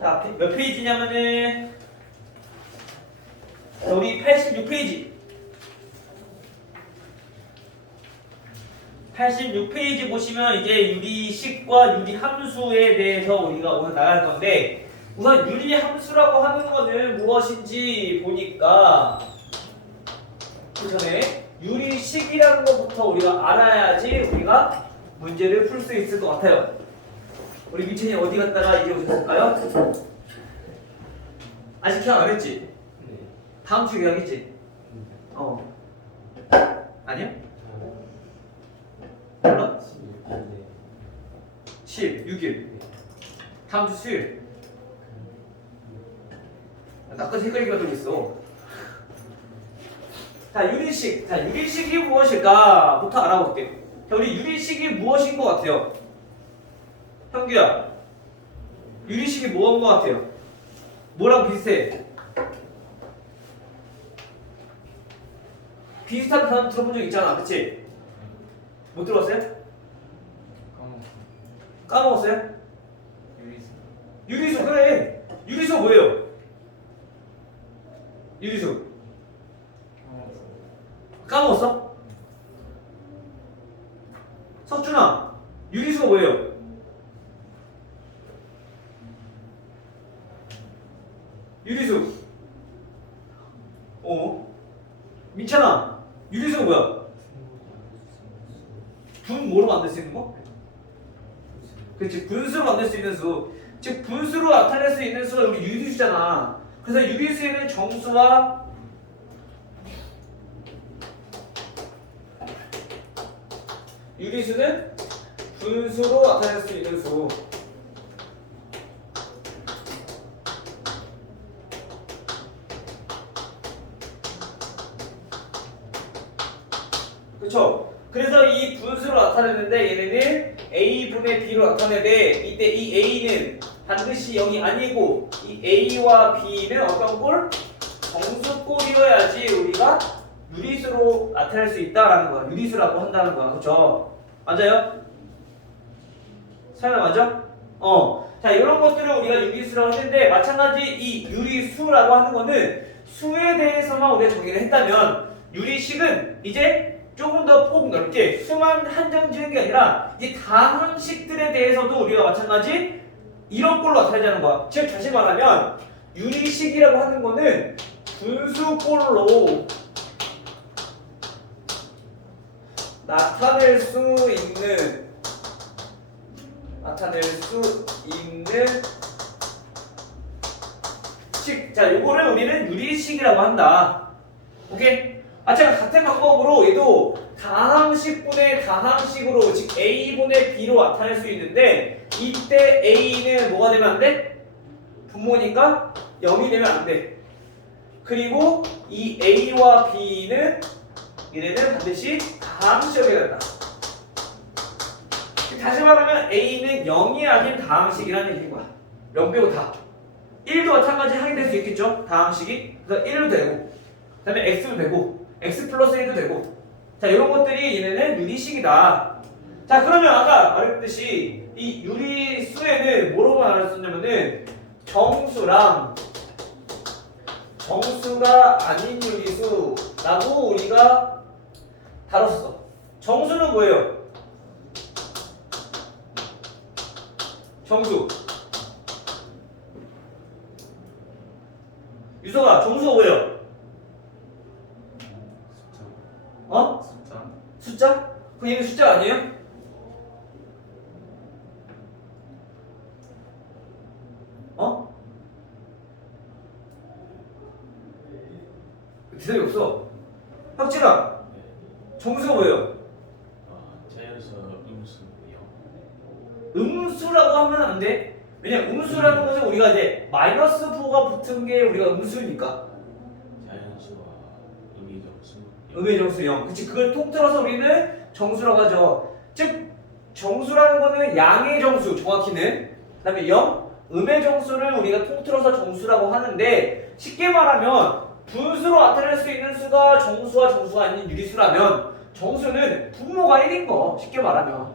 자, 몇 페이지냐면은 우리 86페이지. 86페이지 보시면 이제 유리식과 유리함수에 대해서 우리가 오늘 나갈 건데 우선 유리함수라고 하는 거는 무엇인지 보니까 그 전에 유리식이라는 것부터 우리가 알아야지 우리가 문제를 풀 수 있을 것 같아요. 우리 미친이 어디 갔다가 이제 오셨을까요? 아직 계약 안 했지? 네. 다음 주 계약이지? 아니야? 몰라? 7, 6일. 다음 주 수요일. 나까지 헷갈리게 만들고 있어. 자, 유리식. 자, 유리식이 무엇일까?부터 알아볼게요. 자, 우리 유리식이 무엇인 것 같아요? 형규야. 유리식이 뭐인 것 같아요? 뭐랑 비슷해? 비슷한 단어 들어본 적 있잖아. 그치? 못 들어봤어요? 까먹었어요? 유리수 그래. 유리수 뭐예요? 유리수 까먹었어? 석준아 유리수가 뭐예요? 유리수 민찬아 유리수가 뭐야? 분 뭐로 만들 수 있는 거? 그렇지 분수로 만들 수 있는 수. 즉 분수로 나타낼 수 있는 수가 우리 유리수잖아. 그래서 유리수에는 정수와 유리수는 분수로 나타낼 수 있는 수. 그렇죠? 그래서 이 분수로 나타내는데 얘네는 A분의 B로 나타내는데 이때 이 A는 반드시 0이 아니고 이 A와 B는 어떤 꼴? 정수꼴이어야지 우리가 유리수로 나타낼 수 있다라는 거야. 유리수라고 한다는 거야. 그렇죠? 맞아요? 설마 맞아? 자, 이런 것들을 우리가 유리수라고 했는데 마찬가지 이 유리수라고 하는 거는 수에 대해서만 우리가 정의를 했다면 유리식은 이제 조금 더 폭 넓게 수만 한정 지은 게 아니라 이 다항식들에 대해서도 우리가 마찬가지 이런 꼴로 나타내자는 거야. 즉 다시 말하면 유리식이라고 하는 거는 분수꼴로 나타낼 수 있는 식. 자, 요거를 우리는 유리식이라고 한다. 오케이? 제가 같은 방법으로 얘도 다항식분의 다항식으로 즉 A분의 B로 나타낼 수 있는데 이때 A는 뭐가 되면 안 돼? 분모니까 0이 되면 안 돼. 그리고 이 A와 B는 얘네는 반드시 다항식이어야 된다. 다시 말하면 A는 0이 아닌 다항식이라는 얘기인 거야. 0 빼고 다. 1도 마찬가지 하게 될 수 있겠죠? 다항식이. 그래서 1도 되고 그 다음에 X도 되고 X 플러스 1도 되고. 자, 이런 것들이 얘네는 유리식이다. 자, 그러면 아까 말했듯이 이 유리수에는 뭐로만 알았었냐면은 정수랑 정수가 아닌 유리수라고 우리가 다뤘어. 정수는 뭐예요? 정수. 유서가 정수가 뭐예요? 숫자? 그럼 얘는 숫자 아니에요? 대답이 없어. 확진아, 정수가 뭐예요? 자연수 음수요. 음수라고 하면 안 돼. 왜냐면 음수라는 것은 우리가 이제 마이너스 4가 붙은 게 우리가 음수니까. 자연수와 의미정수. 의미정수 0. 그치, 그걸 통틀어서 우리는 정수라고 하죠. 즉 정수라는 거는 양의 정수, 정확히는. 그 다음에 0, 음의 정수를 우리가 통틀어서 정수라고 하는데 쉽게 말하면 분수로 나타낼 수 있는 수가 정수와 정수가 아닌 유리수라면 정수는 분모가 1인 거. 쉽게 말하면.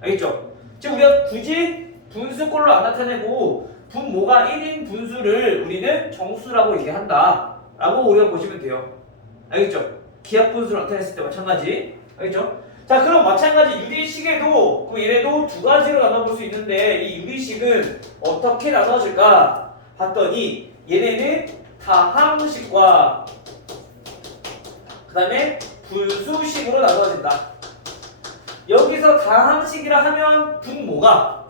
알겠죠? 즉 우리가 굳이 분수꼴로 안 나타내고 분모가 1인 분수를 우리는 정수라고 얘기한다 라고 우리가 보시면 돼요. 알겠죠? 기하 분수를 나타냈을 때 마찬가지. 알겠죠? 자, 그럼 마찬가지 유리식에도 그럼 얘네도 두 가지로 나눠볼 수 있는데 이 유리식은 어떻게 나눠질까 봤더니 얘네는 다항식과 그 다음에 분수식으로 나눠진다. 여기서 다항식이라 하면 분모가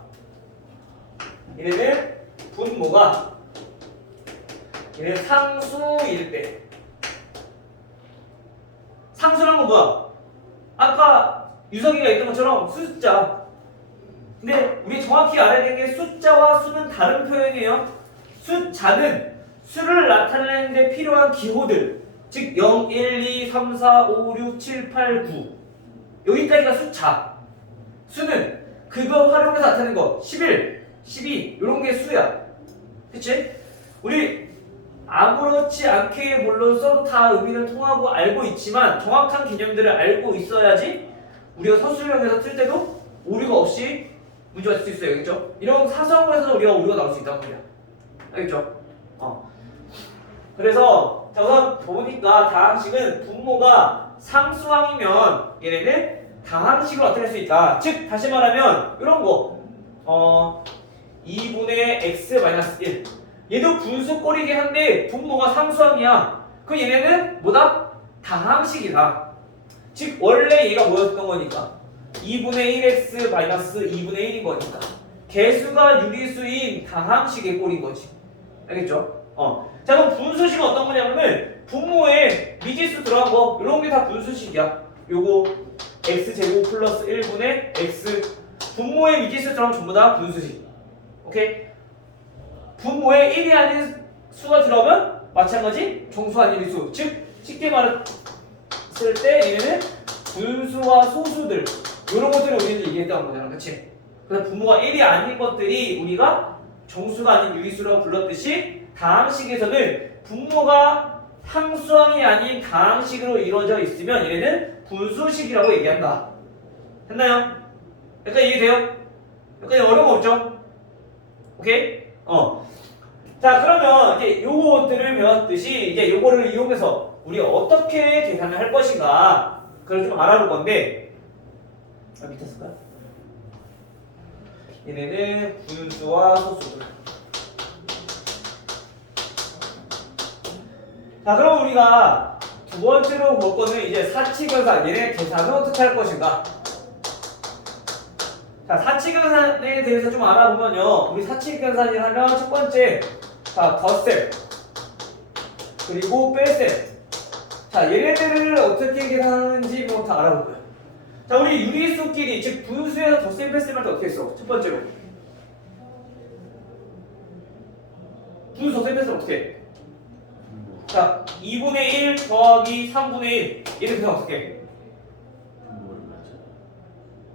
얘네는 분모가 얘는 상수일 때 상수란 건 뭐야? 아까 유석이가 했던 것처럼 숫자. 근데 우리 정확히 알아야 되는 게 숫자와 수는 다른 표현이에요. 숫자는 수를 나타내는 데 필요한 기호들, 즉 0, 1, 2, 3, 4, 5, 6, 7, 8, 9 여기까지가 숫자. 수는 그거 활용해서 나타내는 거 11, 12 이런 게 수야. 그치? 우리 아무렇지 않게 물론 써도 다 의미는 통하고 알고 있지만 정확한 개념들을 알고 있어야지 우리가 서술형에서 쓸 때도 오류가 없이 문제가 쓸 수 있어요. 알겠죠? 이런 사소한 거에서도 우리가 오류가 나올 수 있단 말이야. 알겠죠? 그래서 자 우선 보니까 다항식은 분모가 상수항이면 얘네는 다항식으로 나타낼 수 있다. 즉 다시 말하면 이런 거 2분의 x-1 얘도 분수꼴이긴 한데 분모가 상수항이야. 그럼 얘네는 뭐다? 다항식이다. 즉 원래 얘가 뭐였던 거니까 2분의 1x-2분의 1인 거니까 개수가 유리수인 다항식의 꼴인 거지. 알겠죠? 자 그럼 분수식은 어떤 거냐면은 분모에 미지수 들어간 거 이런 게 다 분수식이야. 요거 x제곱 플러스 1분의 x 분모에 미지수 들어가면 전부 다 분수식. 오케이? 분모에 1이 아닌 수가 들어가면 마찬가지 정수 아닌 유리수. 즉 쉽게 말했을 때 얘는 분수와 소수들 이런 것들을 우리는 얘기했다는 거잖아. 그치? 그래서 분모가 1이 아닌 것들이 우리가 정수가 아닌 유리수라고 불렀듯이 다항식에서는 분모가 상수항이 아닌 다항식으로 이루어져 있으면 얘는 분수식이라고 얘기한다. 됐나요? 약간 이해돼요? 약간 어려운 거 없죠? 오케이? 자 그러면 이제 요것들을 배웠듯이 이제 요거를 이용해서 우리 어떻게 계산을 할 것인가 그걸 좀 알아볼 건데 밑에 쓸까요? 얘네는 분수와 소수들. 자 그럼 우리가 두 번째로 볼 거는 이제 사칙연산 얘네 계산을 어떻게 할 것인가. 자 사칙연산에 대해서 좀 알아보면요 우리 사칙연산이 하면 첫 번째 자 덧셈 그리고 뺄셈. 자 얘네들을 어떻게 계산하는지 뭐 다 알아볼 거야. 자 우리 유리수끼리 즉 분수에서 덧셈 뺄셈 할 때 어떻게 했어? 첫 번째로 분수 덧셈 뺄셈 어떻게 해? 자 2분의 1 더하기 3분의 1 얘는 그냥 어떻게 해?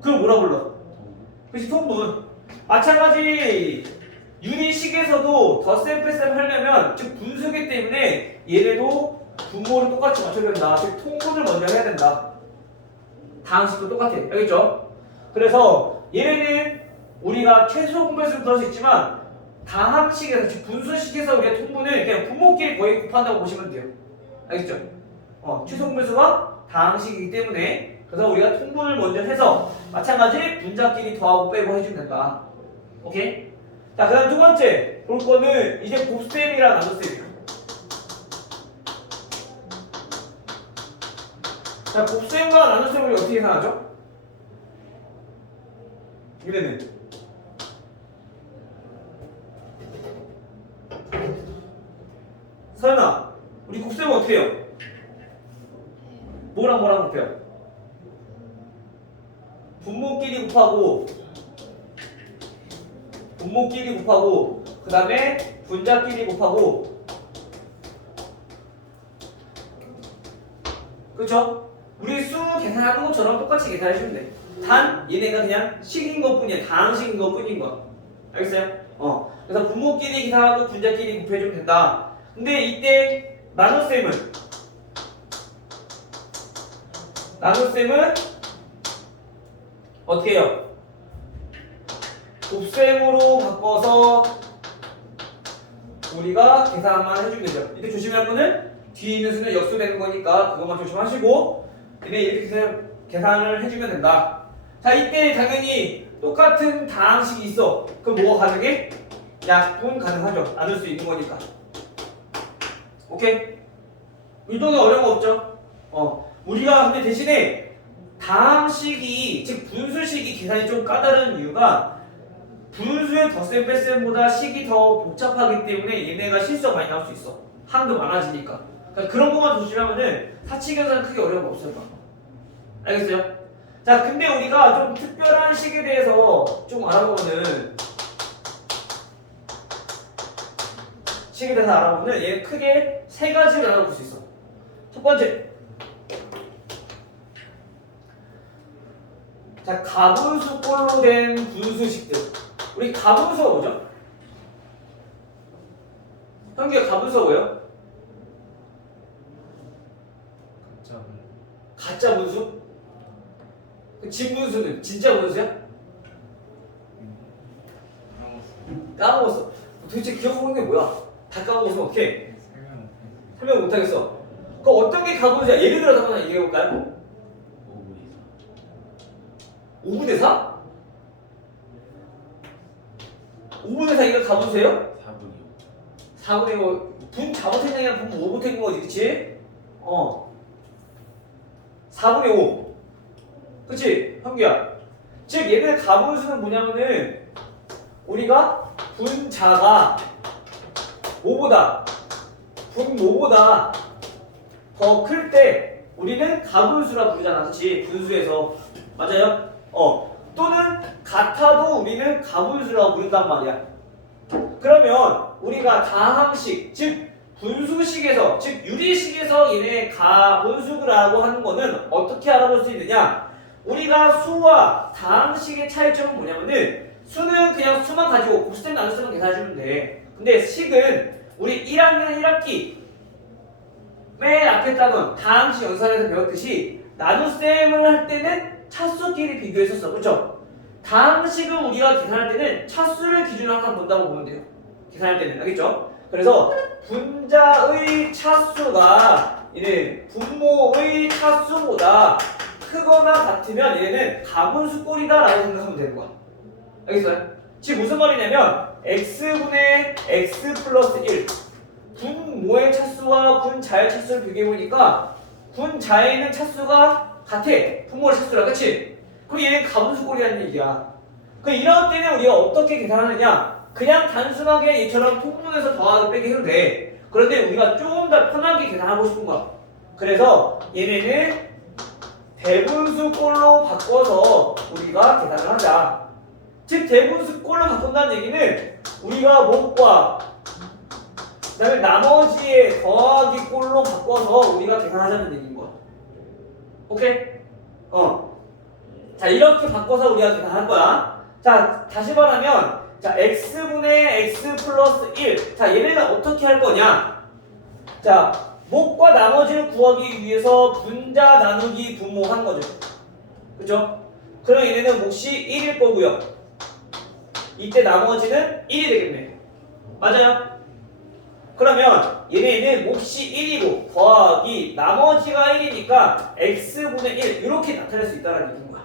그걸 뭐라 불러? 그치 통분. 마찬가지 유리식에서도 덧셈 뺄셈 하려면 즉 분수기 때문에 얘네도 분모를 똑같이 맞춰야 된다. 즉 통분을 먼저 해야 된다. 다항식도 똑같아. 알겠죠? 그래서 얘네는 우리가 최소 공배수를 구할 수 있지만 다항식에서 즉 분수식에서 우리가 통분을 그냥 분모끼리 거의 곱한다고 보시면 돼요. 알겠죠? 최소 공배수가 다항식이기 때문에 그래서 우리가 통분을 먼저 해서 마찬가지 분자끼리 더하고 빼고 해주면 된다. 오케이? 자, 그 다음 두 번째 볼 거는 이제 곱셈이랑 나눗셈이에요. 자, 곱셈과 나눗셈을 어떻게 계산하죠? 이래는 서연아, 우리 곱셈은 어떻게 해요? 뭐랑 뭐랑 곱해요? 분모끼리 곱하고 그 다음에 분자끼리 곱하고 그렇죠? 우리 수 계산하는 것처럼 똑같이 계산해주면 돼. 단 얘네가 그냥 식인 것뿐이야. 다항식인 것뿐인 거야. 알겠어요? 그래서 분모끼리 계산하고 분자끼리 곱해주면 된다. 근데 이때 나눗셈은 어떻게 해요? 곱셈으로 바꿔서 우리가 계산만 해주면 되죠. 이때 조심할 거는 뒤에 있는 수는 역수되는 거니까 그것만 조심하시고 얘네 이렇게 계산을 해주면 된다. 자, 이때 당연히 똑같은 다항식이 있어. 그럼 뭐가 가능해? 약분 가능하죠. 나눌 수 있는 거니까. 오케이? 이동은 어려운 거 없죠? 우리가 근데 대신에 다항식이 즉 분수식이 계산이 좀 까다로운 이유가 분수의 덧셈 뺄셈보다 식이 더 복잡하기 때문에 얘네가 실수가 많이 나올 수 있어. 항도 많아지니까. 그러니까 그런 것만 조심하면은 사칙계산 크게 어려운 거 없어요. 알겠어요? 자, 근데 우리가 좀 특별한 식에 대해서 좀 알아보면은 식에 대해서 알아보면 얘 크게 세 가지를 알아볼 수 있어. 첫 번째, 자, 가분수꼴로 된 분수식들. 우리 가분수가 뭐죠? 현규야, 가분수가 뭐예요? 가짜 분수? 그 진분수는 진짜 분수야? 까먹었어. 도대체 기억하고 있는 게 뭐야? 다 까먹었으면 어떡해? 설명 못하겠어. 그럼 어떤 게 가분수야? 예를 들어서 한번 얘기해볼까요? 5분의 4? 5분의 4 이거 가분수예요? 4분의 5. 분 잘못했냐 아니라 분 못못한 거지, 그치? 4분의 5. 그치? 현규야. 즉 얘네 가분수는 뭐냐면은 우리가 분자가 5보다 분모보다 더 클 때 우리는 가분수라 부르잖아. 그치? 분수에서. 맞아요? 또는 같아도 우리는 가분수라고 부른단 말이야. 그러면 우리가 다항식, 즉 분수식에서, 즉 유리식에서 얘네 가분수라고 하는 거는 어떻게 알아볼 수 있느냐? 우리가 수와 다항식의 차이점은 뭐냐면은 수는 그냥 수만 가지고 곱셈 나눗셈만 계산해주면 돼. 근데 식은 우리 1학년 1학기 맨 앞에 따놓은 다항식 연산에서 배웠듯이 나눗셈을 할 때는 차수끼리 비교했었어. 그렇죠? 다항식을 우리가 계산할 때는 차수를 기준으로 항상 본다고 보면 돼요. 계산할 때는. 알겠죠? 그래서 분자의 차수가 얘는 분모의 차수보다 크거나 같으면 얘는 가분수꼴이다 라고 생각하면 되는 거야. 알겠어요? 지금 무슨 말이냐면 x분의 x 플러스 1 분모의 차수와 분자의 차수를 비교해보니까 분자에는 차수가 같아. 분모의 차수랑. 그치? 그럼 얘는 가분수꼴이라는 얘기야. 그럼 이런 때는 우리가 어떻게 계산하느냐? 그냥 단순하게 얘처럼 통분해서 더하기 빼기 해도 돼. 그런데 우리가 조금 더 편하게 계산하고 싶은 거야. 그래서 얘네는 대분수꼴로 바꿔서 우리가 계산을 하자. 즉 대분수꼴로 바꾼다는 얘기는 우리가 목과 그 다음에 나머지의 더하기 꼴로 바꿔서 우리가 계산하자는 얘기인 거야. 오케이? 자, 이렇게 바꿔서 우리가 계산할 거야. 자, 다시 말하면 자, x분의 x 플러스 1. 자, 얘네는 어떻게 할 거냐? 자, 목과 나머지를 구하기 위해서 분자 나누기 분모 한 거죠. 그죠? 그럼 얘네는 몫이 1일 거고요. 이때 나머지는 1이 되겠네. 맞아요? 그러면 얘네는 몫이 1이고 더하기 나머지가 1이니까 x분의 1 이렇게 나타낼 수 있다는 얘기인 거야.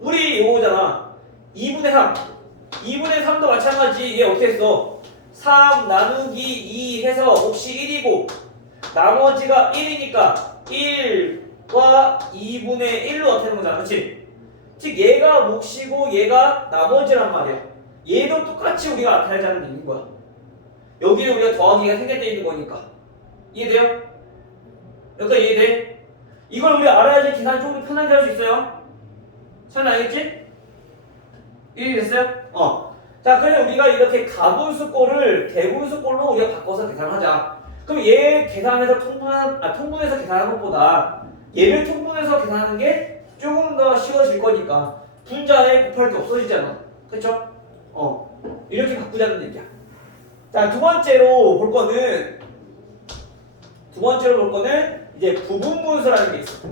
우리 요거잖아. 2분의 3. 2분의 3도 마찬가지. 얘 어떻게 했어? 3 나누기 2 해서 몫이 1이고 나머지가 1이니까 1과 2분의 1로 나타내는 거잖아. 그치? 즉 얘가 몫이고 얘가 나머지란 말이야. 얘도 똑같이 우리가 나타내자는 얘기인 거야. 여기는 우리가 더하기가 생략되어 있는 거니까. 이해돼요? 여기까지 이해돼? 이걸 우리 알아야지 계산 조금 편하게 할 수 있어요. 잘 알겠지? 이해됐어요? 자, 그럼 우리가 이렇게 가분수꼴을 대분수꼴로 우리가 바꿔서 계산하자. 그럼 얘 계산해서 통분해서 계산하는 것보다 얘를 통분해서 계산하는 게 조금 더 쉬워질 거니까 분자에 곱할 게 없어지잖아. 그쵸? 이렇게 바꾸자는 얘기야. 자, 두 번째로 볼 거는 이제 부분분수라는 게 있어.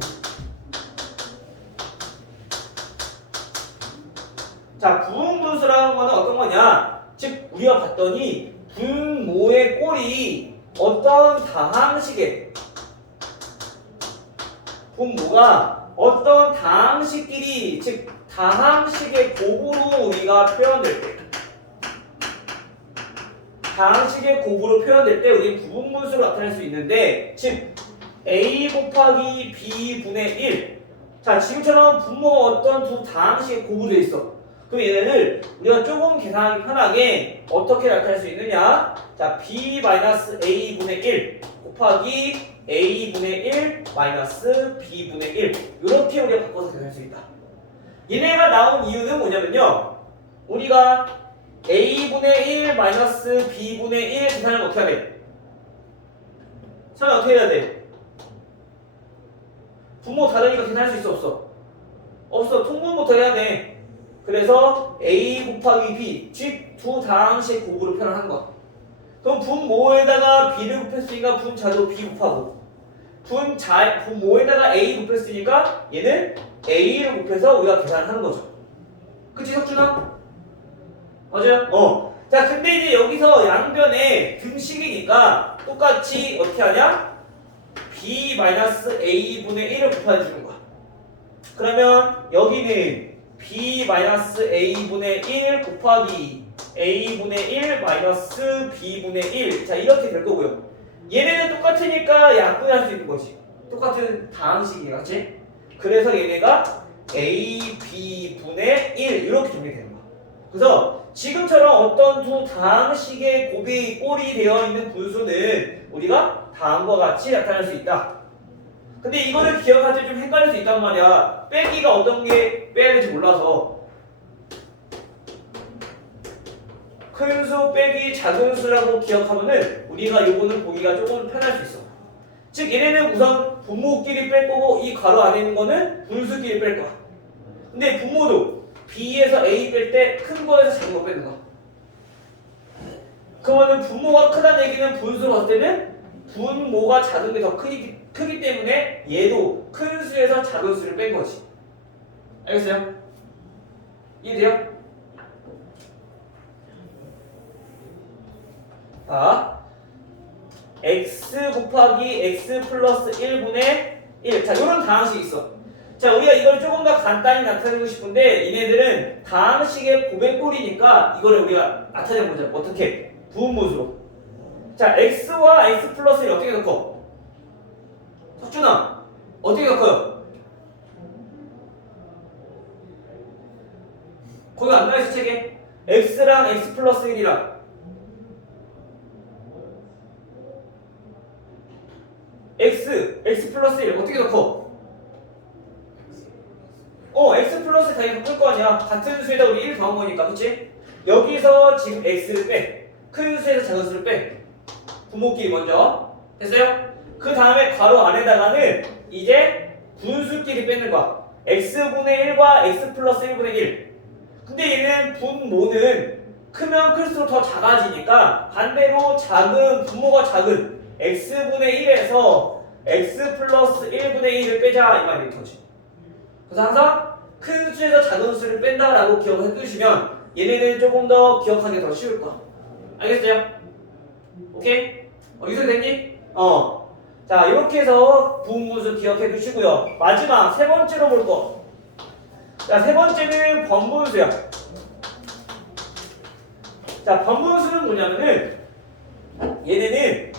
자, 부분분수라는 거는 어떤 거냐? 즉 우리가 봤더니 분모의 꼴이 어떤 다항식에 분모가 어떤 다항식끼리 즉 다항식의 곱으로 우리가 표현될 때 다항식의 곱으로 표현될 때 우리 부분분수로 나타낼 수 있는데 즉 a 곱하기 b분의 1 자 지금처럼 분모가 어떤 두 다항식의 곱으로 돼 있어 그럼 얘네를 우리가 조금 계산하기 편하게 어떻게 나타낼 수 있느냐 자 b-a분의 1 곱하기 a분의 1 마이너스 b분의 1 이렇게 우리가 바꿔서 계산할 수 있다 얘네가 나온 이유는 뭐냐면요 우리가 a분의 1 마이너스 b분의 1 계산을 어떻게 해야 돼? 설마 어떻게 해야 돼? 분모 다르니까 계산할 수 있어 없어? 없어 통분부터 해야 돼 그래서 a 곱하기 b 즉 두 다항식 곱으로 표현한 거야 그럼 분모에다가 b를 곱했으니까 분자도 b 곱하고 분모에다가 a 곱했으니까 얘는 a를 곱해서 우리가 계산을 하는 거죠 그치 석준아? 맞아요? 자 근데 이제 여기서 양변에 등식이니까 똑같이 어떻게 하냐? b-a분의 1을 곱해주는 거야 그러면 여기는 b-a분의 1 곱하기 a분의 1 마이너스 b분의 1 자 이렇게 될 거고요 얘네는 똑같으니까 약분할 수 있는 거지 똑같은 다항식이야 그치? 그래서 얘네가 a, b분의 1 이렇게 정리되는 거야 그래서 지금처럼 어떤 두 다항식의 곱이 꼴이 되어 있는 분수는 우리가 다음과 같이 나타낼 수 있다 근데 이거를 기억할 때 좀 헷갈릴 수 있단 말이야 빼기가 어떤 게 빼야 될지 몰라서 큰 수 빼기 작은 수라고 기억하면은 우리가 요거는 보기가 조금 편할 수 있어 즉 얘네는 우선 분모끼리 뺄 거고 이 괄호 안에 있는 거는 분수끼리 뺄 거야 근데 분모도 b에서 a 뺄 때 큰 거에서 작은 거 빼는 거야 그러면은 분모가 크다는 얘기는 분수로 봤을 때는 분모가 작은 게 더 크기 때문에 얘도 큰 수에서 작은 수를 뺀 거지 알겠어요? 이해돼요? 자 x 곱하기 x 플러스 1분의 1 자 요런 다항식이 있어 자 우리가 이걸 조금 더 간단히 나타내고 싶은데 얘네들은 다항식의 곱의 꼴이니까 이거를 우리가 나타내보자 어떻게? 부분모수로 자 x와 x 플러스 1 어떻게 더 커? 석준아 어떻게 더 커요? 거기 안 나와있어 책에 x랑 x 플러스 1이랑 x 플러스 1 어떻게 더 커? x 플러스 당연히 더 클 거 아니야 같은 수에다 우리 1 더한 거니까 그치? 여기서 지금 x를 빼 큰 수에서 작은 수를 빼 분모끼리 먼저 됐어요? 그 다음에 괄호 안에다가는 이제 분수끼리 빼는 거야 x분의 1과 x 플러스 1분의 1 근데 얘는 분모는 크면 클수록 더 작아지니까 반대로 분모가 작은 x분의 1에서 x 플러스 1분의 1을 빼자 이 말이 되지 그래서 항상 큰 수에서 작은 수를 뺀다라고 기억을 해두시면 얘네는 조금 더 기억하기 더 쉬울 거야 알겠어요? 오케이? 이해됐니? 자 이렇게 해서 부분분수 기억해 두시고요 마지막 세 번째로 볼 거 자 세 번째는 번분수야 자 번분수는 뭐냐면은 얘네는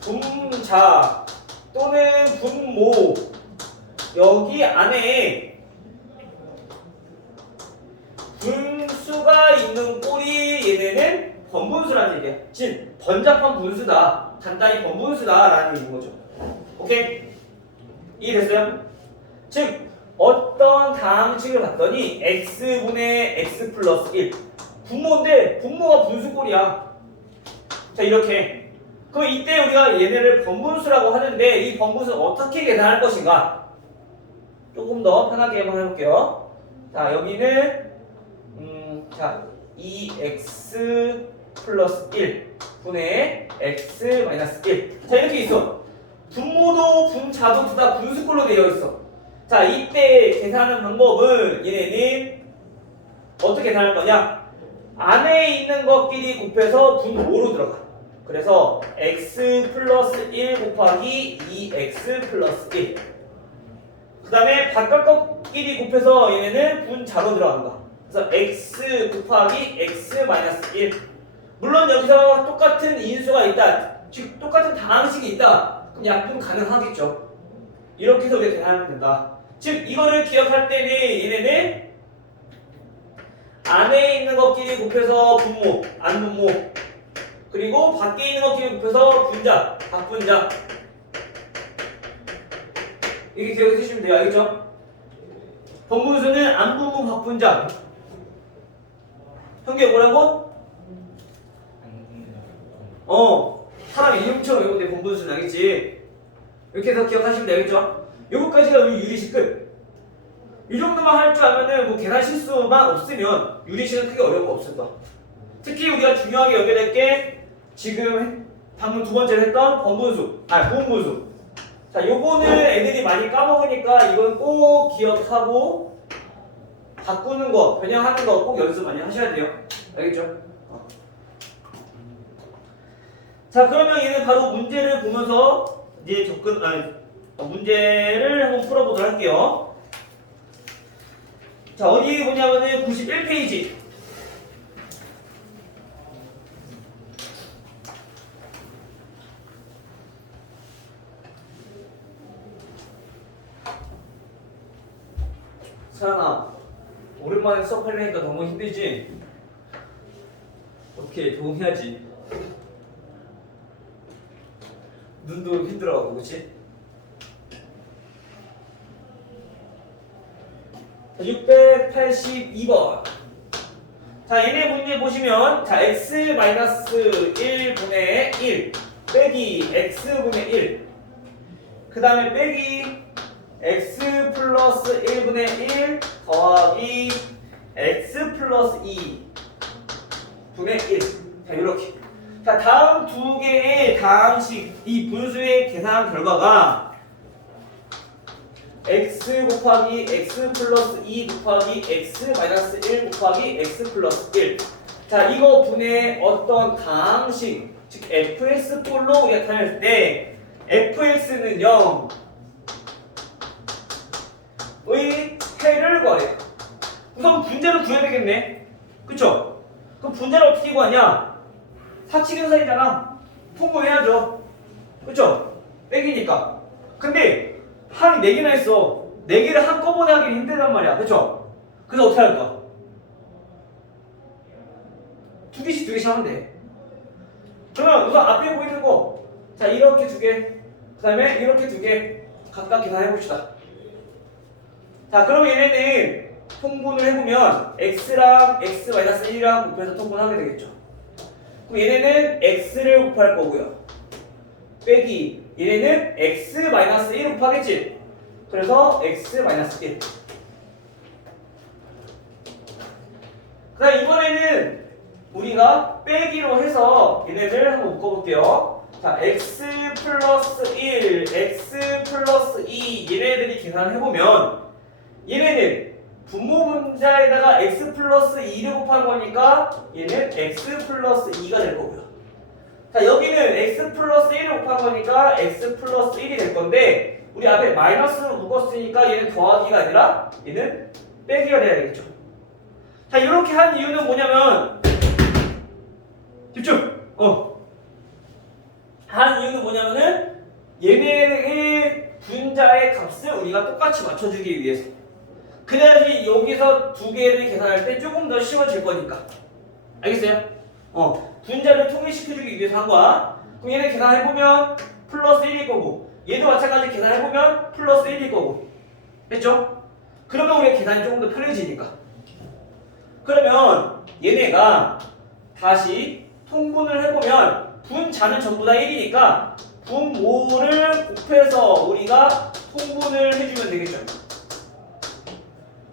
분자 또는 분모 여기 안에 분수가 있는 꼴이 얘네는 번분수라는 얘기야 즉 번잡한 분수다 간단히 번분수다 라는 얘기인 거죠 오케이? 이해됐어요? 즉 어떤 다항식을 봤더니 x분의 x 플러스 1 분모인데 분모가 분수꼴이야 자 이렇게 그럼 이때 우리가 얘네를 번분수라고 하는데 이 번분수는 어떻게 계산할 것인가 조금 더 편하게 한번 해볼게요 자 여기는 자 2x 플러스 1 분의 x 마이너스 1 자 이렇게 있어 분모도 분자도 둘 다 분수꼴로 되어 있어 자 이때 계산하는 방법은 얘네는 어떻게 계산할 거냐 안에 있는 것끼리 곱해서 분모로 들어가. 그래서 x 플러스 1 곱하기 2x 플러스 1. 그 다음에 바깥 것끼리 곱해서 얘네는 분자로 들어간다. 그래서 x 곱하기 x 마이너스 1. 물론 여기서 똑같은 인수가 있다. 즉 똑같은 다항식이 있다. 그럼 약분 가능하겠죠. 이렇게 해서 우리가 계산하면 된다. 즉 이거를 기억할 때는 얘네는 안에 있는 것끼리 곱해서 분모, 안분모, 그리고 밖에 있는 것끼리 곱해서 분자, 박분자. 이렇게 기억해 주시면 돼요. 알겠죠? 번분수는 안분모, 박분자. 형제 뭐라고? 사람 이름처럼 외우는데 번분수는 알겠지? 이렇게 해서 기억하시면 되겠죠? 요거까지가 우리 유리식 끝. 이 정도만 할 줄 알면은 뭐 계산 실수만 없으면 유리식은 크게 어려운 거 없을 거야. 특히 우리가 중요하게 여겨야 될 게 지금 방금 두 번째로 했던 부분분수. 자, 요거는 애들이 많이 까먹으니까 이건 꼭 기억하고 바꾸는 거, 변형하는 거 꼭 연습 많이 하셔야 돼요. 알겠죠? 자, 그러면 얘는 바로 문제를 보면서 이제 문제를 한번 풀어보도록 할게요. 자, 어디 보냐면은 91페이지. 사랑아, 오랜만에 수업하려니까 너무 힘들지? 오케이, 도움해야지. 눈도 힘들어하고, 그치? 682번. 자, 얘네 문제 보시면, 자, x-1분의 1 빼기 x분의 1. 그 다음에 빼기 x 플러스 1분의 1 더하기 x 플러스 2 분의 1. 자, 이렇게. 자, 다음 두 개의 다항식, 이 분수의 계산 결과가 x 곱하기 x 플러스 2 곱하기 x 마이너스 1 곱하기 x 플러스 1. 자, 이거 분의 어떤 다항식, 즉 fx꼴로 우리가 나타낼 때 fx는 0의 해를 구하래요. 우선 분자를 구해야 되겠네. 그쵸? 그럼 분자를 어떻게 구하냐? 사칙인사이잖아. 통분해야죠. 그쵸? 빼기니까. 근데 항이 4개나 있어. 4개를 한꺼번에 하기 힘들단 말이야. 그쵸? 그래서 어떻게 할까? 2개씩 하면 돼. 그러면 우선 앞에 보이는 거, 자, 이렇게 2개, 그 다음에 이렇게 2개 각각 계산해봅시다. 자, 그러면 얘네는 통분을 해보면 x랑 x-1이랑 곱해서 통분하게 되겠죠. 그럼 얘네는 x를 곱할 거고요. 빼기 얘네는 x-1 곱하겠지. 그래서 x-1. 그다음 이번에는 우리가 빼기로 해서 얘네들 한번 묶어볼게요. 자, x 플러스 1, x 플러스 2 얘네들이 계산을 해보면 얘네는 분모 분자에다가 x 플러스 2를 곱한 거니까 얘는 x 플러스 2가 될 거고요. 자, 여기는 x 플러스 1을 곱한 거니까 x 플러스 1이 될 건데 우리 앞에 마이너스로 묶었으니까 얘는 더하기가 아니라 얘는 빼기가 돼야 되겠죠. 자, 이렇게 한 이유는 뭐냐면 집중! 한 이유는 뭐냐면은 얘네의 분자의 값을 우리가 똑같이 맞춰주기 위해서. 그래야지 여기서 두 개를 계산할 때 조금 더 쉬워질 거니까. 알겠어요? 분자를 통일시켜주기 위해서 한 거야. 그럼 얘네 계산해보면 플러스 1일 거고 얘도 마찬가지 계산해보면 플러스 1일 거고. 됐죠? 그러면 우리가 계산이 조금 더 편해지니까. 그러면 얘네가 다시 통분을 해보면 분자는 전부 다 1이니까 분모를 곱해서 우리가 통분을 해주면 되겠죠.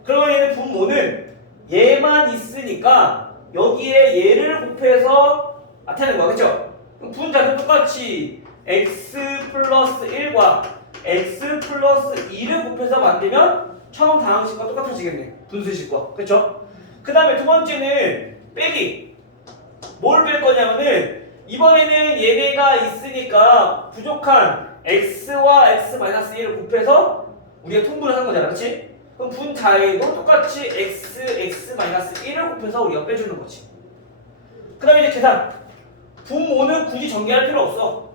그러면 얘는 분모는 얘만 있으니까 여기에 얘를 곱해서 나타내는 거야. 그쵸? 그럼 분자는 똑같이 x 플러스 1과 x 플러스 2를 곱해서 만들면 처음 다항식과 똑같아지겠네. 분수식과. 그쵸? 그 다음에 두 번째는 빼기 뭘 뺄 거냐면은 이번에는 얘네가 있으니까 부족한 x와 x-1을 곱해서 우리가 통분을 한 거잖아, 그렇지? 그럼 분자에도 똑같이 x, x-1을 곱해서 우리가 빼주는 거지. 그 다음에 이제 계산. 분모는 굳이 전개할 필요 없어.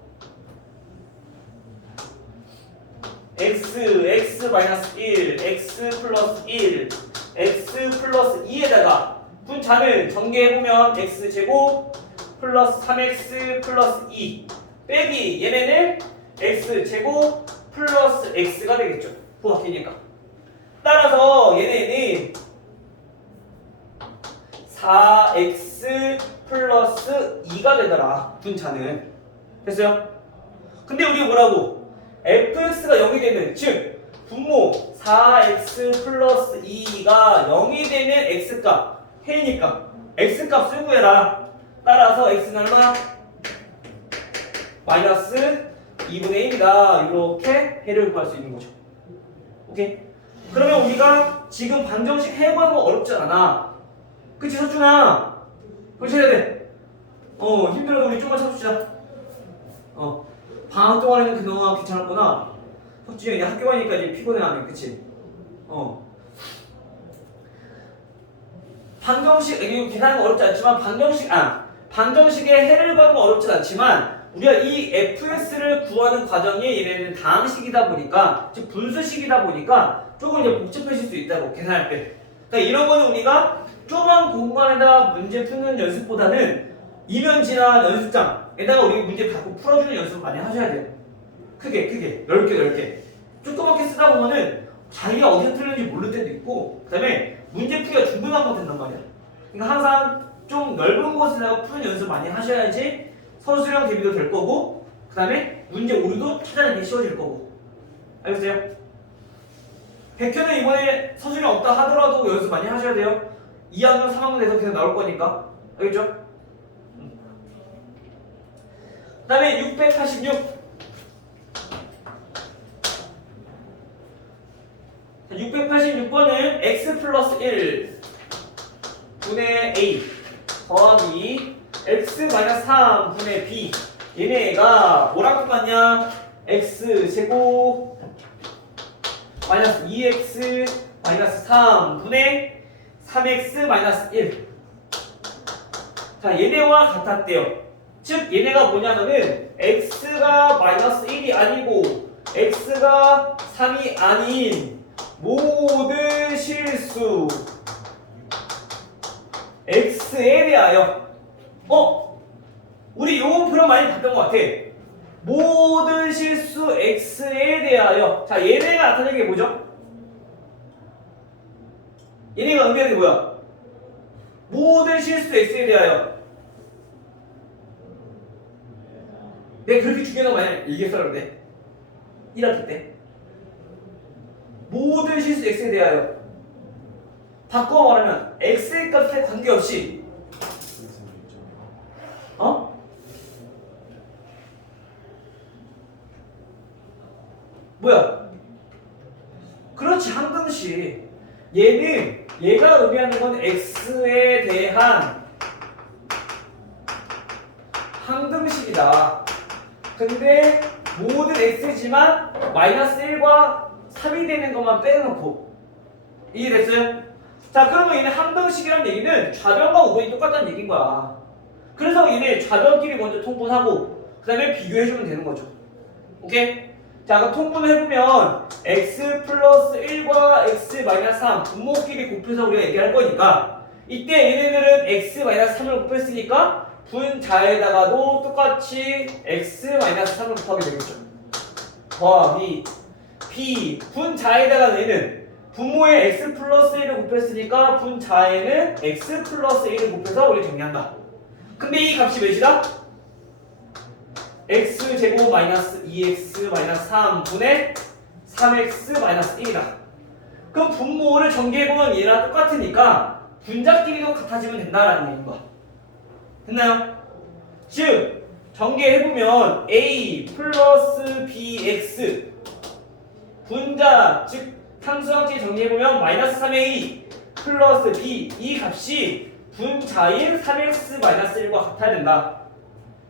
x, x-1, x 플러스 1, x 플러스 2에다가 분자는 전개해보면 x제곱 플러스 3x 플러스 2 빼기 얘네는 x제곱 플러스 x가 되겠죠. 부합이니까. 따라서 얘네는 4x 플러스 2가 되더라. 분자는. 됐어요? 근데 우리 뭐라고? fx가 0이 되는, 즉 분모 4x 플러스 2가 0이 되는 x값 해니까 x값을 구해라. 따라서 x는 얼마? 마이너스 2분의 1이다. 이렇게 해를 구할 수 있는 거죠. 오케이? 그러면 우리가 지금 방정식 해보는 거 어렵지 않아. 그치 서준아? 그렇지 해야 돼. 힘들어도 우리 조금만 참읍시다. 방학 동안에는 그동안 괜찮았구나. 석준이 이제 학교 가니까 이제 피곤해하네. 그치? 방정식, 이거 계산하는 거 어렵지 않지만 방정식의 해를 구하는 건 어렵진 않지만 우리가 이 fx를 구하는 과정이 얘네는 다항식이다 보니까, 즉 분수식이다 보니까 조금 이제 복잡해질 수 있다고, 계산할 때. 그러니까 이런 거는 우리가 조그만 공간에다 문제 푸는 연습보다는 이면지나 연습장에다가 우리 문제 갖고 풀어주는 연습을 많이 하셔야 돼요. 크게 넓게 조그맣게 쓰다 보면은 자기가 어디서 틀렸는지 모를 때도 있고, 그 다음에 문제 풀기가 중분하고 된단 말이야. 그러니까 항상 좀 넓은 곳에다가 푸는 연습 많이 하셔야지 서술형 대비도 될 거고, 그 다음에 문제 오류도 찾아내기 쉬워질 거고. 알겠어요? 백현은 이번에 서술형 없다 하더라도 연습 많이 하셔야 돼요. 2학년 3학년 돼서 계속 나올 거니까. 알겠죠? 그 다음에 686. 686번은 x 플러스 1 분의 a 더하기 x 마이너스 3 분의 b, 얘네가 뭐랑 똑같냐? x 제곱 마이너스 2x 마이너스 3 분의 3x 마이너스 1. 자, 얘네와 같았대요. 즉 얘네가 뭐냐면은 x가 마이너스 1이 아니고 x가 3이 아닌 모든 실수 x에 대하여, 우리 요 표현 많이 봤던 것 같아. 모든 실수 x에 대하여. 자, 얘네가 나타내는 게 뭐죠? 얘네가 의미하는 게 뭐야? 모든 실수 x에 대하여. 내가 그렇게 중요한 거 많이 얘기했었는데 1학기 때 모든 실수 x에 대하여. 바꿔 말하면 x의 값에 관계없이 뭐야? 그렇지, 항등식. 얘가 의미하는 건 x에 대한 항등식이다. 근데 모든 x지만 마이너스 1과 3이 되는 것만 빼놓고. 이해됐어요? 자, 그러면 얘네 항등식이란 얘기는 좌변과 우변이 똑같다는 얘기인 거야. 그래서 얘네 좌변끼리 먼저 통분하고 그 다음에 비교해주면 되는 거죠. 오케이? 자, 그럼 통분을 해보면 x 플러스 1과 x 마이너스 3 분모끼리 곱해서 우리가 얘기할 거니까, 이때 얘네들은 x 마이너스 3을 곱했으니까 분자에다가도 똑같이 x 마이너스 3을 곱하게 되겠죠. 더하기 b 분자에다가 얘는 분모에 x 플러스 1을 곱했으니까 분자에는 x 플러스 1을 곱해서 우리 정리한다. 근데 이 값이 몇이다? x 제곱 마이너스 2x 마이너스 3분의 3x 마이너스 1이다. 그럼 분모를 전개해보면 얘랑 똑같으니까 분자끼리도 같아지면 된다라는 얘기인 거야. 됐나요? 즉 전개해보면 a 플러스 bx 분자, 즉 상수항체 정리해보면 마이너스 3a 플러스 b, 이 값이 분자인 3x-1과 같아야 된다.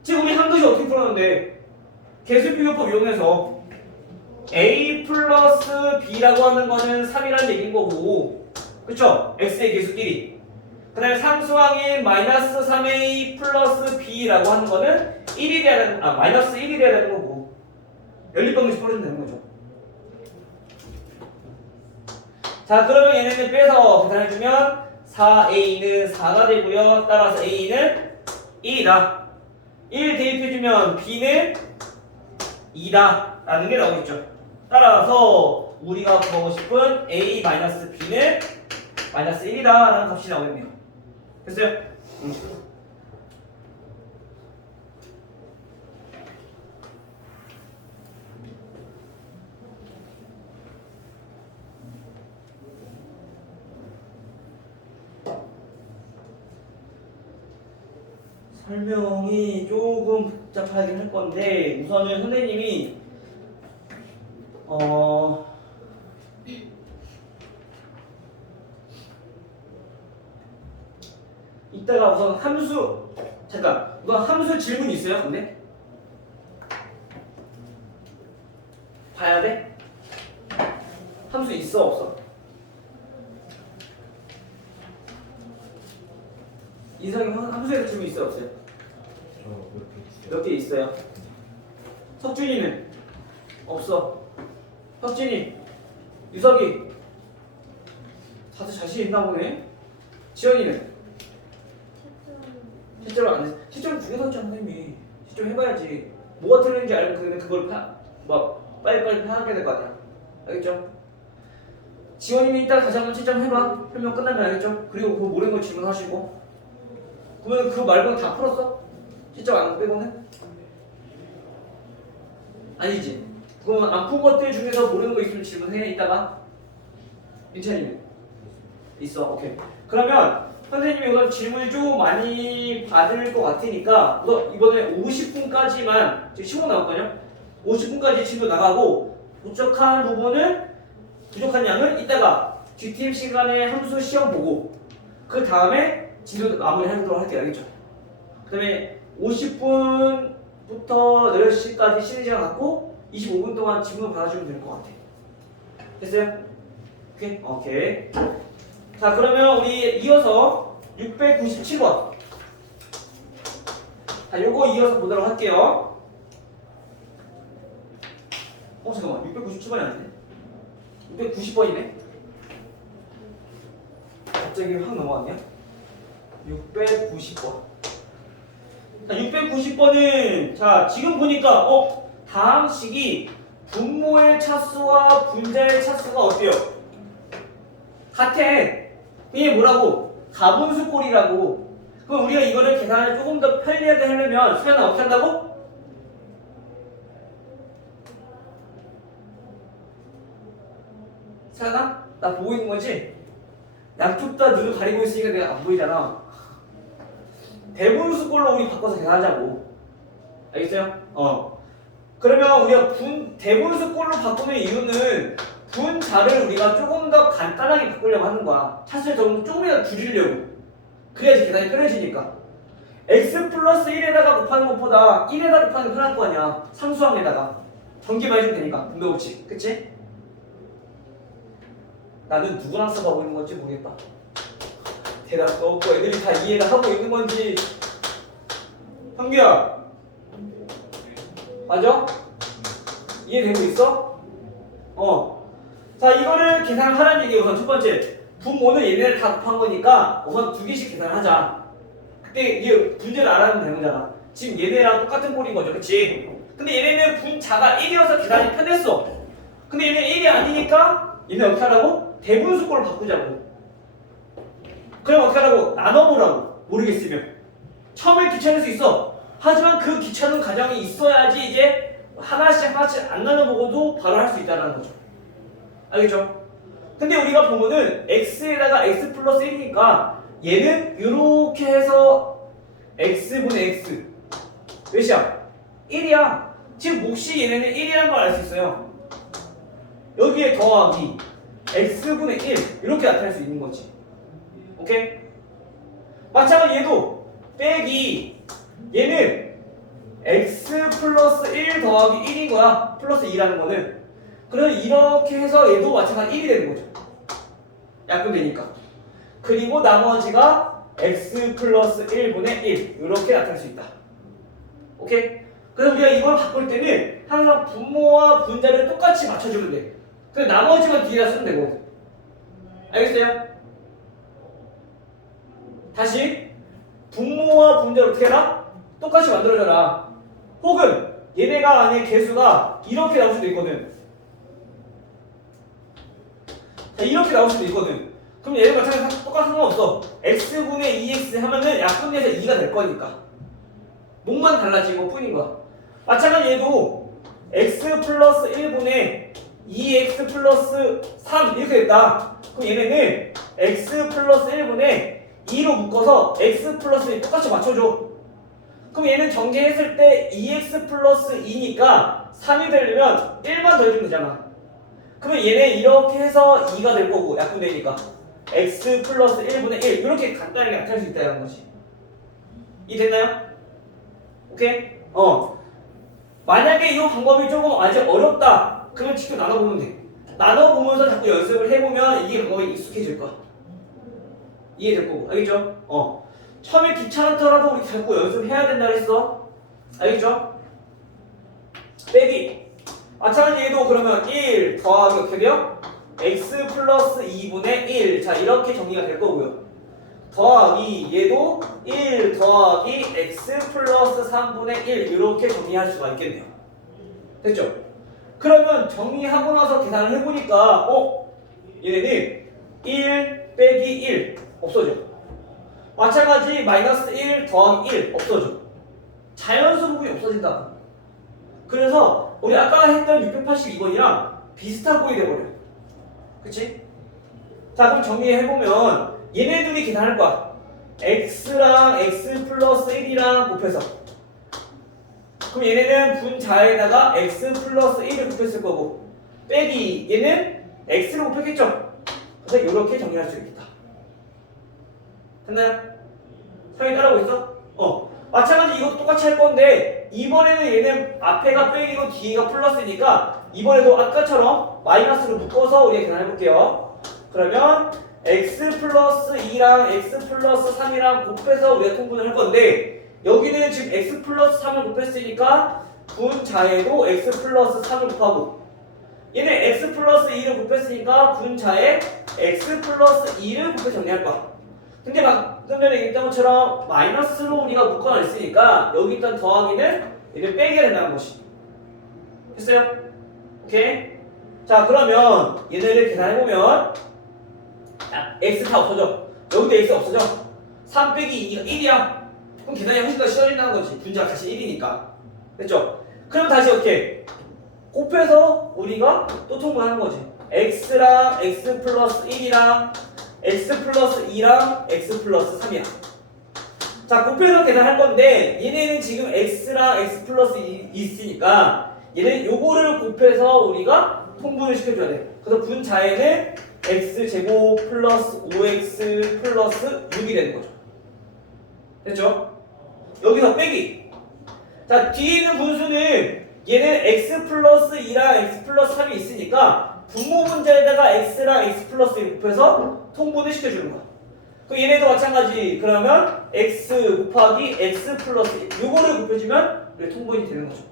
지금 우리 한 것이 어떻게 풀었는데 개수비교법 이용해서 a 플러스 b라고 하는 거는 3이라는 얘기인 거고, 그쵸? x의 개수끼리. 그 다음에 상수항인 마이너스 3a 플러스 b라고 하는 거는 1이라는, 마이너스 1이라는 거고, 연립방정식 풀어주면 되는 거죠. 자, 그러면 얘네는 빼서 계산해주면 4a는 4가 되고요. 따라서 a는 1이다. 1 대입해주면 b는 2다 라는 게 나오겠죠. 따라서 우리가 구하고 싶은 a-b는 마이너스 1이다 라는 값이 나오겠네요. 됐어요? 설명이 조금 복잡하긴 할 건데 우선은 선생님이 이따가 우선 함수 잠깐 우선 함수 질문 있어요? 근데 봐야 돼? 함수 있어 없어? 이상이 함수에 대해 질문 있어요 없어요? 몇 개 있어요? 석준이는? 없어. 혁진이, 유석이 다들 자신 있나 보네. 지연이는? 실제로 안 해. 실제로 두 개 샀잖아 선생님이. 실제로 해봐야지. 뭐가 틀린지 알고 그걸 빨리빨리 파악해야 될 거 아니야. 알겠죠? 지원님이 이따 다시 한번 채점 해봐. 설명 끝나면 알겠죠? 그리고 그거 모르는 거 질문하시고. 그러면 그거 말고는 다 풀었어? 채점 안 빼고는? 아니지. 그러면 안 푼 것들 중에서 모르는 거 있으면 질문해 이따가. 민찬이는? 있어. 오케이. 그러면 선생님이 이건 질문을 좀 많이 받을 것 같으니까 이번에 50분까지만 지금 15분 나왔거든요. 50분까지 질문 나가고 부족한 부분은 부족한 양은 이따가 GTM 시간에 함수 시험 보고 그 다음에 진도 마무리 해보도록 할게요. 알겠죠? 그 다음에 50분부터 8시까지 쉬는 시간 갖고 25분 동안 질문 받아주면 될 것 같아. 됐어요? 오케이? 오케이. 자, 그러면 우리 이어서 697번. 자, 요거 이어서 보도록 할게요. 잠깐만. 697번이 아닌데? 690번이네? 갑자기 확 넘어갔네요? 690번. 자, 690번은, 자, 지금 보니까, 다항식이 분모의 차수와 분자의 차수가 어때요? 같아. 이게 뭐라고? 가분수꼴이라고. 그럼 우리가 이거를 계산을 조금 더 편리하게 하려면 수연아 어떻게 한다고? 수연아? 나 보고 있는 거지? 양쪽 다 눈을 가리고 있으니까 내가 안 보이잖아. 대분수꼴로 우리 바꿔서 계산하자고. 알겠어요? 그러면 우리가 대분수꼴로 바꾸는 이유는 분자를 우리가 조금 더 간단하게 바꾸려고 하는 거야. 차수를 조금이라도 줄이려고. 그래야지 계산이 편해지니까. x 플러스 1에다가 곱하는 것보다 1에다 곱하는 게 편할 거 아니야. 상수항에다가. 전기만 해주면 되니까. 분배 법칙. 그치? 나는 누구랑 써가고 있는 건지 모르겠다. 대답도 없고 애들이 다 이해를 하고 있는 건지. 형규야. 맞아? 이해되고 있어? 자, 이거를 계산하라는 얘기예요. 우선 첫 번째. 분모는 얘네를 다 곱한 거니까 우선 두 개씩 계산하자. 그때 이게 분자를 알아내면 되는 거잖아. 지금 얘네랑 똑같은 꼴인 거죠. 그치? 근데 얘네는 분자가 1이어서 계산이 편했어. 근데 얘네 1이 아니니까 얘네 어떻게 하라고? 대분수꼴로 바꾸자고. 그럼 어떻게 하라고? 나눠보라고. 모르겠으면. 처음에 귀찮을 수 있어. 하지만 그 귀찮은 과정이 있어야지 이제 하나씩 안 나눠보고도 바로 할 수 있다는 거죠. 알겠죠? 근데 우리가 보면은 x에다가 x 플러스 1이니까 얘는 이렇게 해서 x분의 x 몇이야? 1이야. 지금 몫이 얘네는 1이라는 걸 알 수 있어요. 여기에 더하기 x분의 1 이렇게 나타낼 수 있는 거지. 오케이? 마찬가지 얘도 빼기 얘는 x 플러스 1 더하기 1인 거야. 플러스 2라는 거는. 그래서 이렇게 해서 얘도 마찬가지 1이 되는 거죠. 약분되니까. 그리고 나머지가 x 플러스 1분의 1 이렇게 나타낼 수 있다. 오케이? 그래서 우리가 이걸 바꿀 때는 항상 분모와 분자를 똑같이 맞춰주면 돼. 그래서 나머지만 뒤에다 쓰면 되거든. 알겠어요? 다시 분모와 분자를 어떻게 해라? 똑같이 만들어줘라. 혹은 얘네가 안에 개수가 이렇게 나올 수도 있거든. 자, 이렇게 나올 수도 있거든. 그럼 얘는 마찬가지로 똑같은 건 없어. x분의 2x 하면은 약분해서 2가 될 거니까. 목만 달라진 것 뿐인 거야. 마찬가지 얘도 x 플러스 1분의 2x 플러스 3 이렇게 됐다. 그럼 얘네는 x 플러스 1분의 2로 묶어서 x 플러스 2 똑같이 맞춰줘. 그럼 얘는 전개했을 때 2x 플러스 2니까 3이 되려면 1만 더해주면 되잖아. 그러면 얘네 이렇게 해서 2가 될 거고 약분되니까 x 플러스 1분의 1 이렇게 간단하게 나타낼 수 있다는 거지. 이해됐나요? 오케이? 만약에 이 방법이 조금 아직 어렵다 그러면 직접 나눠보면 돼. 나눠보면서 자꾸 연습을 해보면 이게 방법이 익숙해질 거야. 이해될 거고 알겠죠? 처음에 귀찮더라도 우리 자꾸 연습해야 된다 그랬어. 알겠죠? 빼기 마찬가지 얘도 그러면 1 더하기 어떻게 돼요? x 플러스 2분의 1 자 이렇게 정리가 될 거고요. 더하기 얘도 1 더하기 x 플러스 3분의 1 이렇게 정리할 수가 있겠네요. 됐죠? 그러면 정리하고 나서 계산을 해보니까 얘네는 1 빼기 1 없어져. 마찬가지 마이너스 1 더하기 1 없어져. 자연수 부분이 없어진다. 그래서 우리 아까 했던 682번이랑 비슷한 꼴이 돼버려. 그치? 자 그럼 정리해보면 얘네들이 계산할 거야. x랑 x 플러스 1이랑 곱해서 그럼 얘네는 분자에다가 x 플러스 1을 곱했을 거고 빼기 얘는 x를 곱했겠죠? 그래서 이렇게 정리할 수 있겠다. 됐나요? 성이 따라오고 있어? 마찬가지 이것도 똑같이 할 건데 이번에는 얘는 앞에가 빼기고 뒤가 플러스니까 이번에도 아까처럼 마이너스로 묶어서 우리가 계산해 볼게요. 그러면 x 플러스 2랑 x 플러스 3이랑 곱해서 우리가 통분을 할 건데 여기는 지금 x 플러스 3을 곱했으니까 분자에도 x 플러스 3을 곱하고 얘는 x 플러스 2를 곱했으니까 분자에 x 플러스 2를 곱해 정리할 거야. 근데 방금 전에 얘기했던 것처럼 마이너스로 우리가 묶어놨으니까 여기 있던 더하기는 얘를 빼게 된다는 것이. 됐어요? 오케이? 자 그러면 얘네를 계산해보면 x 다 없어져. 여기도 x 없어져. 3 빼기 2가 1이야. 그럼 계산이 훨씬 더 쉬워진다는 거지. 분자가 다시 1이니까. 됐죠? 그럼 다시 어떻게? 곱해서 우리가 또 통분하는 거지. x랑 x 플러스 1이랑 x 플러스 2랑 x 플러스 3이야. 자 곱해서 계산할 건데 얘네는 지금 x랑 x 플러스 2 있으니까 얘는 요거를 곱해서 우리가 통분을 시켜줘야 돼. 그래서 분자에는 x제곱 플러스 5x 플러스 6이 되는 거죠. 됐죠? 여기서 빼기. 자 뒤에 있는 분수는 얘는 x 플러스 2랑 x 플러스 3이 있으니까 분모 분자에다가 x랑 x 플러스 1 곱해서 통분을 시켜주는 거야. 그럼 얘네도 마찬가지. 그러면 x 곱하기 x 플러스 1 요거를 곱해주면 이렇게 통분이 되는 거죠.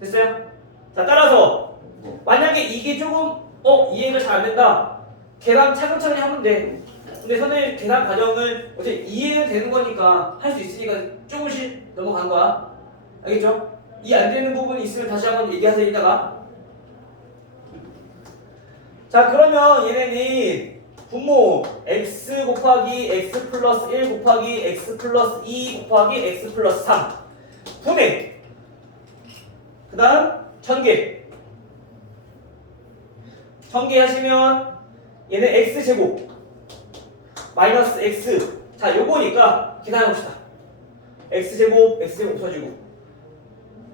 됐어요? 자 따라서 만약에 이게 조금 이해가 잘 안 된다. 계산 차근차근히 하면 돼. 근데 선생님 계산 과정을 어차피 이해는 되는 거니까 할 수 있으니까 조금씩 넘어간 거야. 알겠죠? 이해 안 되는 부분이 있으면 다시 한번 얘기하세요 이따가. 자 그러면 얘네는 분모 x 곱하기 x 플러스 1 곱하기 x 플러스 2 곱하기 x 플러스 3 분해 그 다음 전개하시면 얘는 x제곱 마이너스 x 자 요거니까 계산해봅시다. x제곱 x제곱 없어지고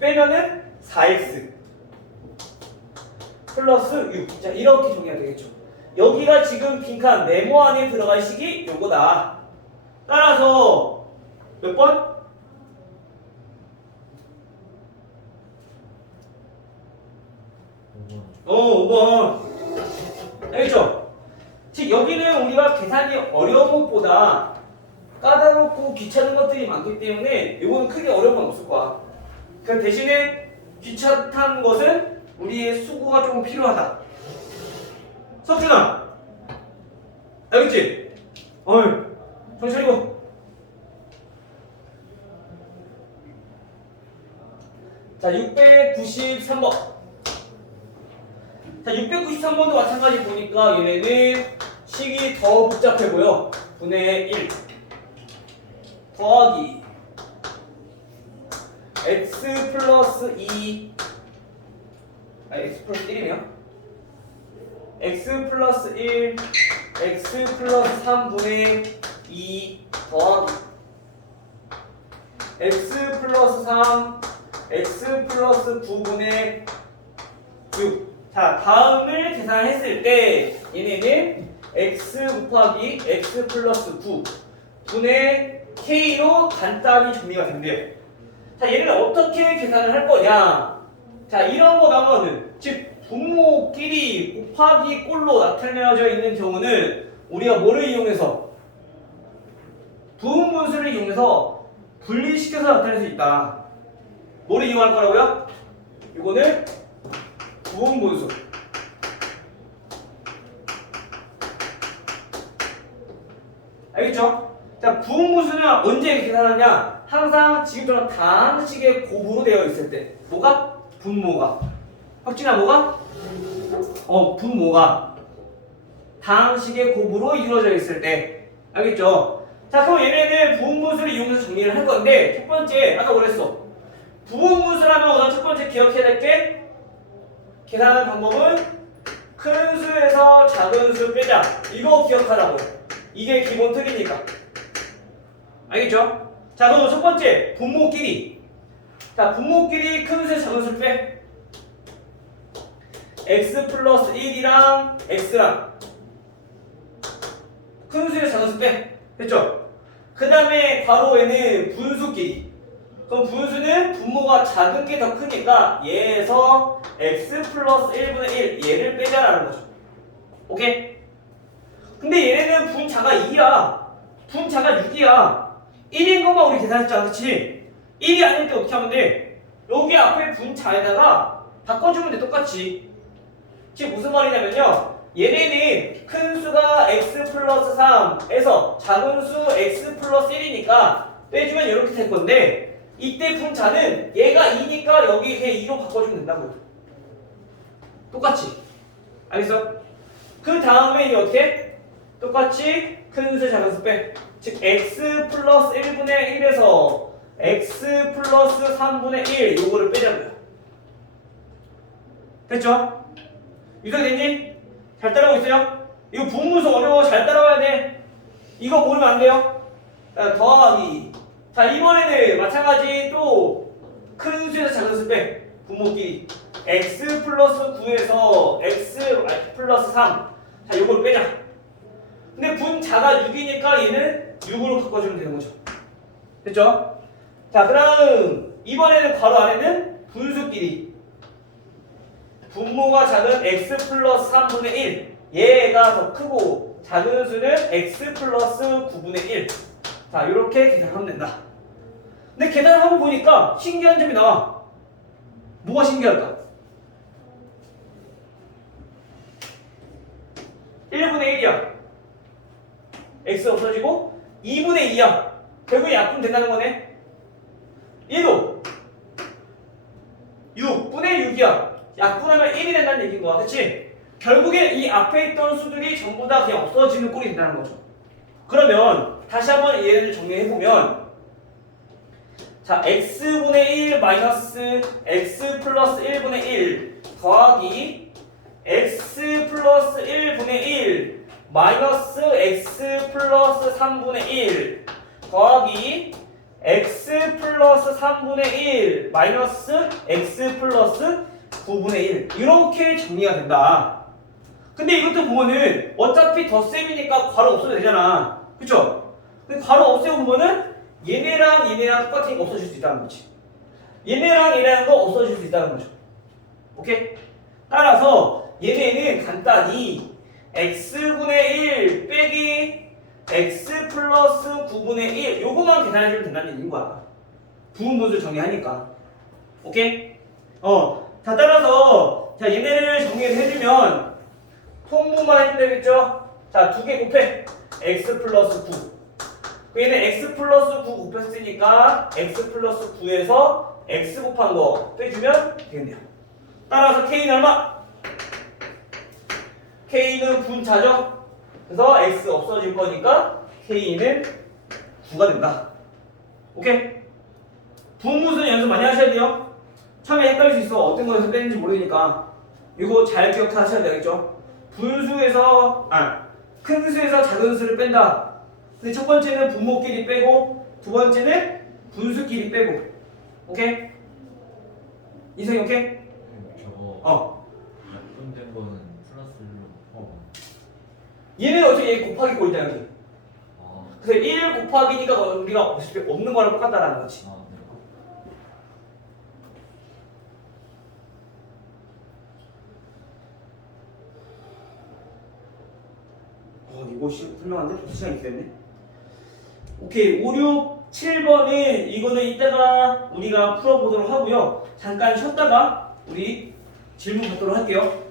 빼면은 4x 플러스 6 자 이렇게 정리가 되겠죠. 여기가 지금 빈칸 네모 안에 들어갈 식이 요거다. 따라서 몇 번? 5번. 알겠죠? 즉 여기는 우리가 계산이 어려운 것보다 까다롭고 귀찮은 것들이 많기 때문에 이거는 크게 어려운 건 없을 거야. 그 대신에 귀찮다는 것은 우리의 수고가 조금 필요하다. 석준아, 알겠지? 정신 차리고. 자, 693번. 자, 693번도 마찬가지 보니까 얘네는 식이 더 복잡해 보여. 분의 1 더하기 x 플러스 2 x 플러스 1이면 x 플러스 1 x 플러스 3분의 2 더하기 x 플러스 3 x 플러스 9분의 6. 자, 다음을 계산했을 때 얘네는 x 곱하기 x 플러스 9 분의 k로 간단히 정리가 된대요. 자, 얘를 어떻게 계산을 할 거냐? 자, 이런 거 나오는, 즉 분모끼리 곱하기 꼴로 나타내져 있는 경우는 우리가 뭐를 이용해서? 부분분수를 이용해서 분리시켜서 나타낼 수 있다. 뭐를 이용할 거라고요? 이거는 부분분수. 알겠죠? 자, 부분분수는 언제 계산하냐? 항상 지금처럼 다항식의 곱으로 되어 있을 때. 뭐가? 분모가. 확진아 뭐가? 분모가 다항식의 곱으로 이루어져 있을 때. 알겠죠? 자, 그럼 얘네는 부분분수를 이용해서 정리를 할 건데, 첫 번째, 아까 뭐랬어? 부분분수라면 우선 첫 번째 기억해야 될 게, 계산하는 방법은 큰 수에서 작은 수 빼자. 이거 기억하라고. 이게 기본 틀이니까. 알겠죠? 자, 그럼 첫 번째, 분모끼리. 자, 분모끼리 큰 수에서 작은 수 빼. x 플러스 1이랑 x랑 큰 수에서 작은 수 빼. 됐죠? 그 다음에 괄호에는 분수끼리. 그럼 분수는 분모가 작은 게 더 크니까 얘에서 x 플러스 1분의 1 얘를 빼자라는 거죠. 오케이? 근데 얘네는 분자가 2야. 분자가 6이야. 1인 것만 우리 계산했잖아. 그치? 1이 아닐 때 어떻게 하면 돼? 여기 앞에 분자에다가 바꿔주면 돼. 똑같이. 지금 무슨 말이냐면요. 얘네는 큰 수가 x 플러스 3에서 작은 수 x 플러스 1이니까 빼주면 이렇게 될 건데, 이때 분자는 얘가 2니까 여기 걔 2로 바꿔주면 된다고요. 똑같이. 알겠어? 그 다음에 이제 어떻게? 똑같이 큰 수 작은 수 빼. 즉 x 플러스 1분의 1에서 x 플러스 3분의 1 요거를 빼자고요. 됐죠? 이해됐니? 잘 따라오고 있어요? 이거 부분분수 어려워. 잘 따라와야 돼. 이거 모르면 안 돼요. 더하기. 자, 이번에는 마찬가지 또 큰 수에서 작은 수 빼. 분모끼리 x 플러스 9에서 x 플러스 3. 자, 요걸 빼자. 근데 분자가 6이니까 얘는 6으로 바꿔주면 되는 거죠. 됐죠? 자, 그 다음 이번에는 괄호 안에는 분수끼리. 분모가 작은 x 플러스 3분의 1 얘가 더 크고 작은 수는 x 플러스 9분의 1. 자, 이렇게 계산하면 된다. 근데 계산을 하고 보니까 신기한 점이 나와. 뭐가 신기할까? 1분의 1이야. x 없어지고 2분의 2야. 결국에 약분 된다는 거네. 얘도 6분의 6이야. 약분하면 1이 된다는 얘기인 거야. 그치? 결국에 이 앞에 있던 수들이 전부 다 그냥 없어지는 꼴이 된다는 거죠. 그러면 다시 한번 얘를 정리해보면, 자, x분의 1 마이너스 x 플러스 1분의 1 더하기 x 플러스 1분의 1 마이너스 x 플러스 3분의 1 더하기 x 플러스 3분의 1 마이너스 x 플러스 9분의 1 이렇게 정리가 된다. 근데 이것도 보면은 어차피 덧셈이니까 괄호 없어도 되잖아. 그쵸? 근데 바로 없애고 보면은 얘네랑 똑같으니까 없어질 수 있다는 거지. 얘네랑 얘네랑도 없어질 수 있다는 거죠. 오케이? 따라서 얘네는 간단히 x분의 1 빼기 x 플러스 9분의 1 요거만 계산해주면 된다는 얘기인 거야. 부분분수 정리하니까. 오케이? 자 따라서 자 얘네를 정리를 해주면 통분만 해주면 되겠죠? 자 2개 곱해 x 플러스 9 얘는 x 플러스 9 곱했으니까 x 플러스 9에서 x 곱한 거 빼주면 되겠네요. 따라서 k는 얼마? k는 분자죠? 그래서 x 없어질 거니까 k는 9가 된다. 오케이? 분무수는 연습 많이 하셔야 돼요. 처음에 헷갈릴 수 있어. 어떤 거에서 빼는지 모르니까 이거 잘 기억하셔야 되겠죠? 분수에서 큰 수에서 작은 수를 뺀다. 근데 첫 번째는 분모끼리 빼고 두 번째는 분수끼리 빼고. 오케이? 이성이 오케이? 저거 약분된 거는 플러스로 얘는 어차피 얘 곱하기 꼴이잖아 여기. 아, 그래서 1 곱하기니까 우리가 없는 거랑 똑같다라는 거지. 네. 이거 설명하는데 벌써 시간이 됐네. 오케이 5, 6, 7번은 이거는 이따가 우리가 풀어보도록 하고요. 잠깐 쉬었다가 우리 질문 받도록 할게요.